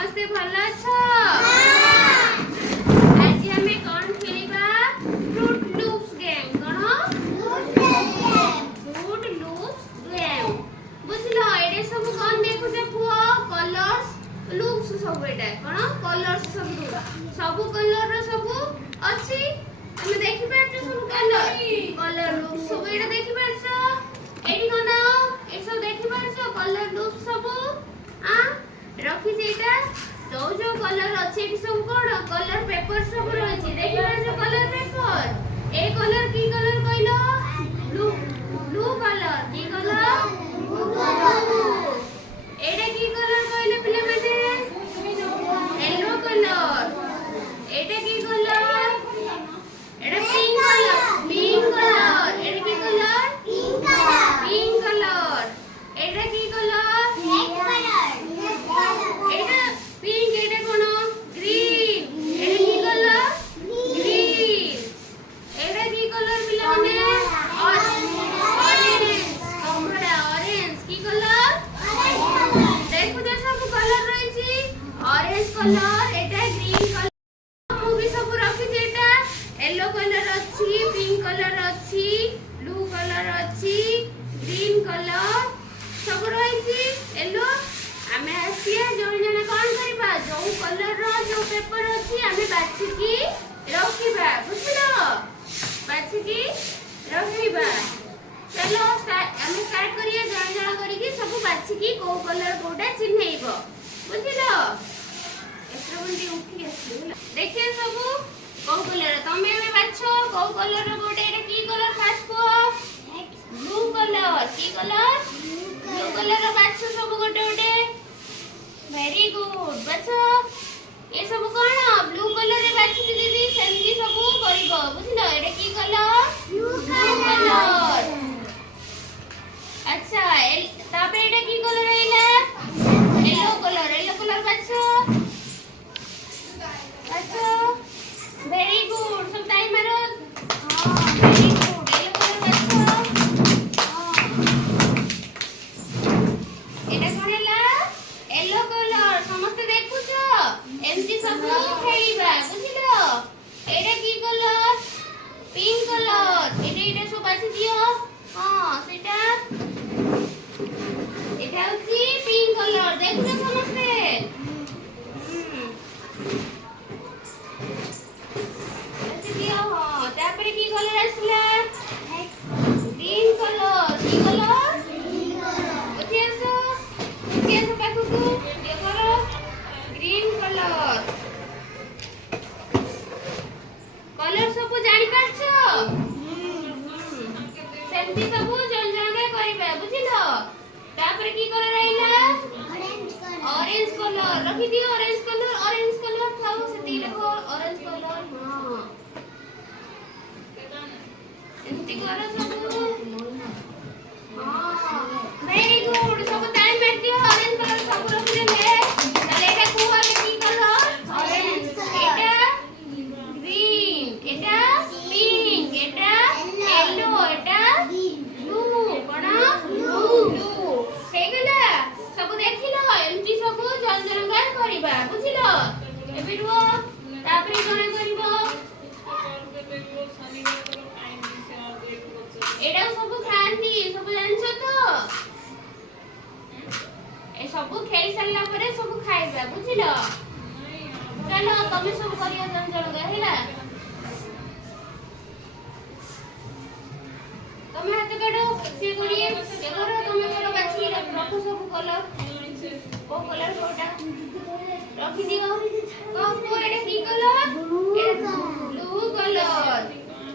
ସମସ୍ତେ ଭଲ ଅଛ? ଆଜି ଆମେ କଣ ଖେଳିବା? Fruit loops game. କଣ? Fruit loops game. ବୁଝିଲ ଏଡେ ସବୁ କଣ ଦେଖୁଛ ପୁଅ? କଲର୍ସ ଲୁପ୍ସ ସବୁ ଏଟା କଣ? କଲର୍ସ ସବୁ କଲର ସବୁ ଅଛି। তুমি দেখি পাচ্ছ সব কলর লুপ সব এটা দেখি পাচ্ছ এডি কোন এই সব দেখি পাচ্ছ কলর লুপ সব আ রখি যেটা जो जो कलर আছে এটি সব কোন কলর পেপার সব রয়েছে দেখি পাচ্ছ কলর পেপার এই কলর কি কলর কইলো ব্লু ব্লু কলর কি কলর ব্লু কলর এটা কি কলর কইলে পিলে মানে येलो कलर এটা কি কলর এটা পিঙ্ক কালার পিঙ্ক কালার এটা কি colour pink colour pink colour এটা কি কালার ব্ল্যাক কালার এটা পিঙ্ক এটা কোন গ্রিন এটা কি কালার গ্রিন এটা কি কালার বিলে মানে অরেঞ্জ আমরা অরেঞ্জ কি কালার দেখো তো সব কালার রয়েছে অরেঞ্জ কালার এটা গ্রিন কালার মুভি সব রাখি যেটা येलो कलर अछि पिंक कलर अछि ब्लू कलर अछि ग्रीन कलर सब रहिछि येलो हमें आसिया जोन जने कोन करबा जो कलर रो जो पेपर अछि हमें बाछि की रखिबा बुझलो बाछि की रखिबा चलो हमें स्टार्ट करिए जण जण करी की सब बाछि की को कलर कोटा चिन्हैबो बुझलो एत्रो बंदी उठी अछि देखिए सब कौ कलर तमे में बाछो कौ कलर रो गोटे एटा की कलर फास्ट को ब्लू कलर की कलर ब्लू कलर रो बाछो सब गोटे गोटे वेरी गुड बाछो ये सब कोन ब्लू कलर रे बाछि दीदी सेमती सब करिवो बुझलो एटा की कलर ब्लू कलर अच्छा तापे एटा की कलर आइला येलो कलर बाछो अच्छा वेरी गुड सब टाइम मारो वेरी गुड येलो कलर बाछो एटा कोन हैला येलो कलर समस्त देखुछो एमती सब खेलिबा बुझिलो एटा की कलर पिंक कलर एटा सब बाछि दियो हां सेटा एटा होची पिंक कलर देखुछो समस्त तापरे की कलर आसला ग्रीन कलर की कलर उठियासो पाखु को ये करो ग्रीन कलर कलर सब जानि पाछो सेमती सब जन जन के करिबा बुझिलो तापरे की कलर आइला ऑरेंज कलर रखि दियो ऑरेंज कलर थाओ सेती रखो ऑरेंज कलर हां एंती करो सब हां वेरी गुड सब टाइम बैठ दियो ऑरेंज कलर सब रख देले ताले एटा कुआ की कलर ऑरेंज एटा ग्रीन एटा पिंक एटा येलो एटा ब्लू कोना ब्लू हे गेला सब देखिलो एंती सब जन जन का करिबा बुझिलो एबे रुओ तापरे कोन करिवो एटा सब खांती सब जानछो तो ए सब खेई सारला परे सब खाइबा बुझिलो चलो तमे सब करियो जन जन गा हैला तमे हाथ काढो से करिए ए करो तमे करो बाछी रखो सब कलर ओ कलर कोटा रखि दियो को एटा की कलर एटा ब्लू कलर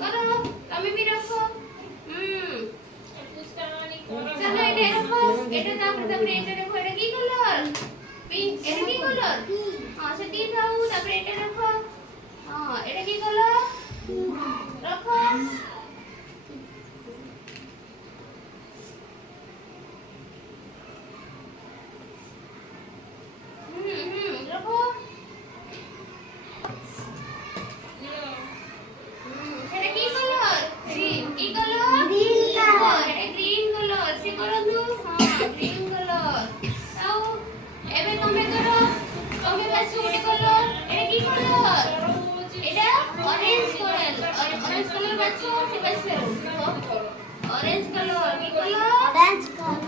करो तमे भी रखो चलो एटा रखो एटा तापर एटा रखो एटा की कलर पिंक एटा की कलर हां से ती थाउ तापर एटा रखो हां एटा की कलर रखो रखो एटा की कलर ग्रीन की कलर ग्रीन कलर एटा ग्रीन कलर से करो तू हां ग्रीन कलर ताऊ एबे तमे करो तमे ଅରେଞ୍ଜ କଲର କି କଲର? Orange color.